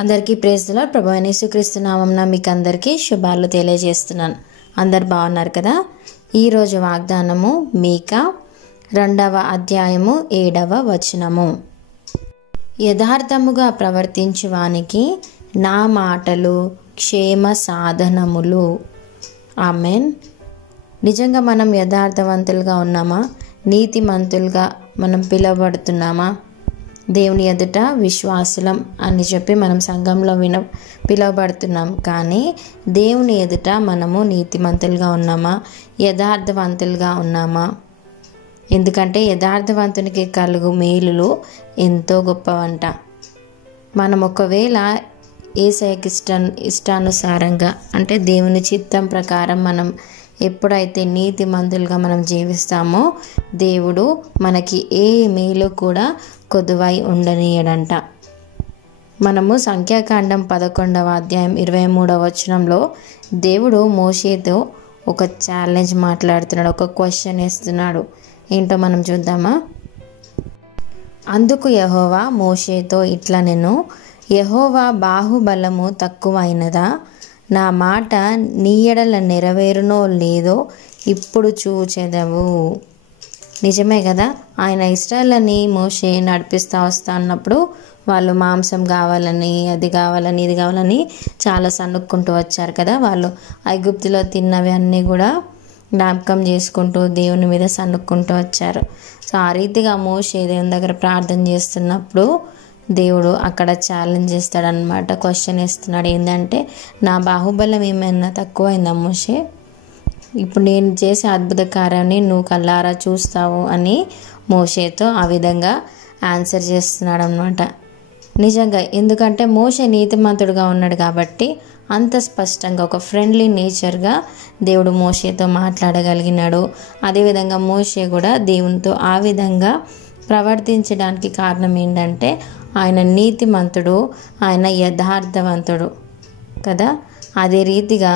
అందరికీ praise the lord. ప్రభువైన యేసుక్రీస్తు నామమున మీకు అందరికీ శుభాలు తెలియజేస్తున్నాను. అందరు బాగున్నారు కదా? ఈరోజు వాగ్దానము మీకా 2వ అధ్యాయము 7వ వచనము. యథార్థముగా ప్రవర్తించు వానికి నా మాటలు క్షేమ సాధనములు. ఆమెన్. నిజంగా మనం యథార్థవంతులుగా ఉన్నామా? నీతిమంతులుగా మనం పిలువబడుతున్నామా? దేవుని ఎదుట విశ్వాసులం అని చెప్పి మనం సంఘంలో పిలువబడుతున్నాం. కానీ దేవుని ఎదుట మనము నీతిమంతులుగా ఉన్నామా? యథార్థవంతులుగా ఉన్నామా? ఎందుకంటే యథార్థవంతునికి కలుగు మేలులు ఎంతో గొప్పవంట. మనం ఒకవేళ యేసయ్యకి ఇష్టానుసారంగా అంటే దేవుని చిత్తం ప్రకారం మనం ఎప్పుడైతే నీతిమంతులుగా మనం జీవిస్తామో దేవుడు మనకి ఏ మేలు కూడా కొదువై ఉండనీయడంట. మనము సంఖ్యాకాండం 11వ అధ్యాయం 23వ వచనంలో దేవుడు మోషేతో ఒక ఛాలెంజ్ మాట్లాడుతున్నాడు, ఒక క్వశ్చన్ వేస్తున్నాడు. ఏంటో మనం చూద్దామా? అందుకు యెహోవా మోషేతో ఇట్లా నేను యెహోవా బాహుబలము తక్కువైనదా? నా మాట నీ ఎడల నెరవేరునో లేదో ఇప్పుడు చూచెదవు. నిజమే కదా, ఆయన ఇశ్రాయేలుని మోషే నడిపిస్తూ వస్తా అన్నప్పుడు వాళ్ళు మాంసం కావాలని, అది కావాలని, ఇది కావాలని చాలా సన్నుక్కుంటూ వచ్చారు కదా. వాళ్ళు ఐగుప్తులో తిన్నవి అన్నీ కూడా జ్ఞాపకం చేసుకుంటూ దేవుని మీద సన్నుక్కుంటూ వచ్చారు. సో ఆ రీతిగా మోషే దేవుని దగ్గర ప్రార్థన చేస్తున్నప్పుడు దేవుడు అక్కడ ఛాలెంజ్ చేస్తాడనమాట, క్వశ్చన్ వేస్తున్నాడు. ఏంటంటే, నా బాహుబలం ఏమైనా తక్కువైందా మోషే? ఇప్పుడు నేను చేసే అద్భుత కార్యాన్ని నువ్వు కళ్ళారా చూస్తావు అని మోషేతో ఆ విధంగా ఆన్సర్ చేస్తున్నాడు అనమాట. నిజంగా, ఎందుకంటే మోషే నీతిమంతుడుగా ఉన్నాడు కాబట్టి అంత స్పష్టంగా ఒక ఫ్రెండ్లీ నేచర్గా దేవుడు మోషేతో మాట్లాడగలిగినాడు. అదేవిధంగా మోషే కూడా దేవునితో ఆ విధంగా ప్రవర్తించడానికి కారణం ఏంటంటే ఆయన నీతిమంతుడు, ఆయన యథార్థవంతుడు కదా. అదే రీతిగా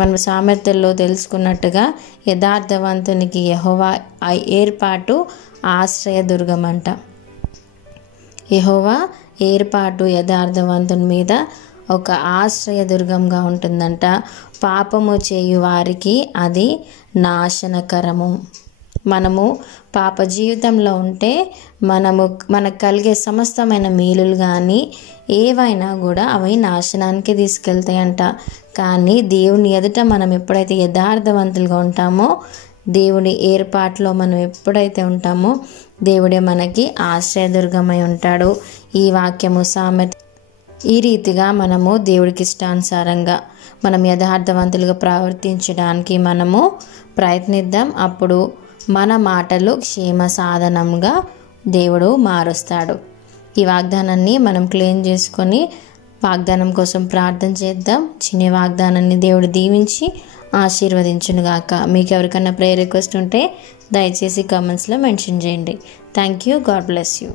మనం సామెతల్లో తెలుసుకున్నట్టుగా యథార్థవంతునికి యెహోవా ఏర్పాటు ఆశ్రయదుర్గం అంట. యెహోవా ఏర్పాటు యథార్థవంతుని మీద ఒక ఆశ్రయదుర్గంగా ఉంటుందంట. పాపము చేయు వారికి అది నాశనకరము. మనము పాప జీవితంలో ఉంటే మనకు కలిగే సమస్తమైన మేలులు కానీ ఏవైనా కూడా అవి నాశనానికి తీసుకెళ్తాయంట. కానీ దేవుని ఎదుట మనం ఎప్పుడైతే యథార్థవంతులుగా ఉంటామో, దేవుని ఏర్పాట్లో మనం ఎప్పుడైతే ఉంటామో దేవుడే మనకి ఆశ్రయదుర్గమై ఉంటాడు. ఈ వాక్యము సామెత ఈ రీతిగా మనము దేవుడికి ఇష్టానుసారంగా మనం యథార్థవంతులుగా ప్రవర్తించడానికి మనము ప్రయత్నిద్దాం. అప్పుడు మన మాటలు క్షేమ సాధనంగా దేవుడు మారుస్తాడు. ఈ వాగ్దానాన్ని మనం క్లెయిమ్ చేసుకొని వాగ్దానం కోసం ప్రార్థన చేద్దాం. చిన్న వాగ్దానాన్ని దేవుడు దీవించి ఆశీర్వదించునుగాక. మీకు ఎవరికైనా ప్రేయర్ రిక్వెస్ట్ ఉంటే దయచేసి కామెంట్స్లో మెన్షన్ చేయండి. Thank you. God bless you.